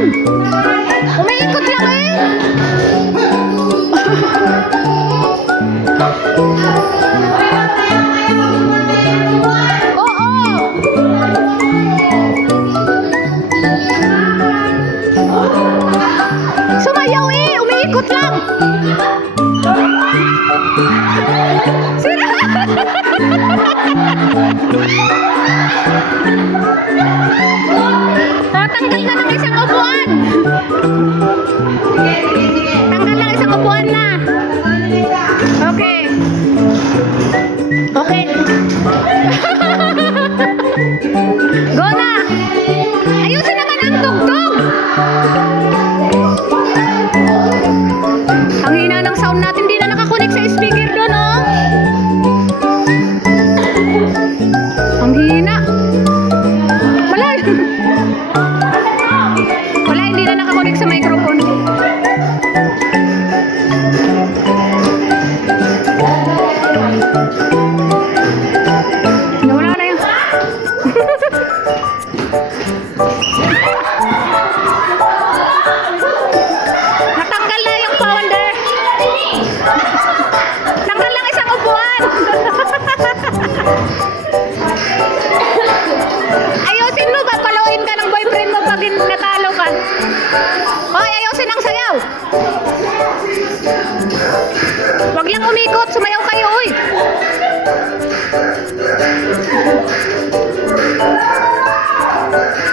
upuan. Umiikot lang eh. Sumayaw eh, umiikot lang. Sira. Tanggal na ng isang upuan. Tanggal ng isang upuan na. Okay. Okay. Go na. Ayusin naman ang tugtog. Ang hina ng sound natin, di na nakakunik sa speaker doon, oh. Ang hina. Wala. Wala, hindi na nakakunik sa microphone. Nawala na yun. Natanggal na yung pounder. Tanggal lang isang upuan. Ayusin mo, papaluin ka ng boyfriend mo pag natalo ka. Hoy, ayusin ang sayaw. Wag lang umikot, sumayaw kayo, uy.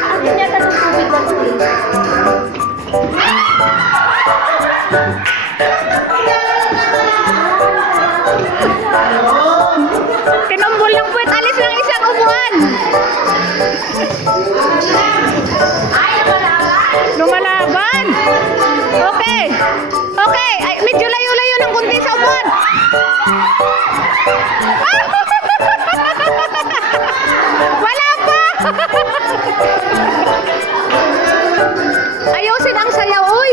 Atin yata ng tubig na ito. Kinumbol ng puwet, alis ng isang upuan. Ay, lumalaban! Lumalaban. Okay. Okay, ay, medyo layo-layo ng kunti sa upuan. Wala pa. Ayusin ang sayaw, uy.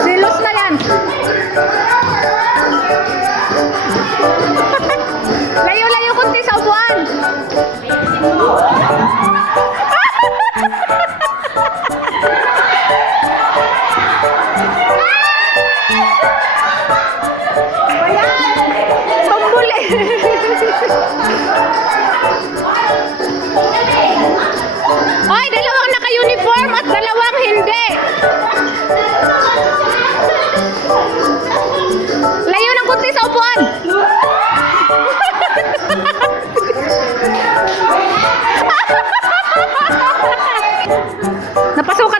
Silos na yan. Layo-layo kunti sa upuan. Tumbol eh. Hoy, dalawang naka-uniform at dalawang hindi. Layo ng kunti sa upuan. Napasukan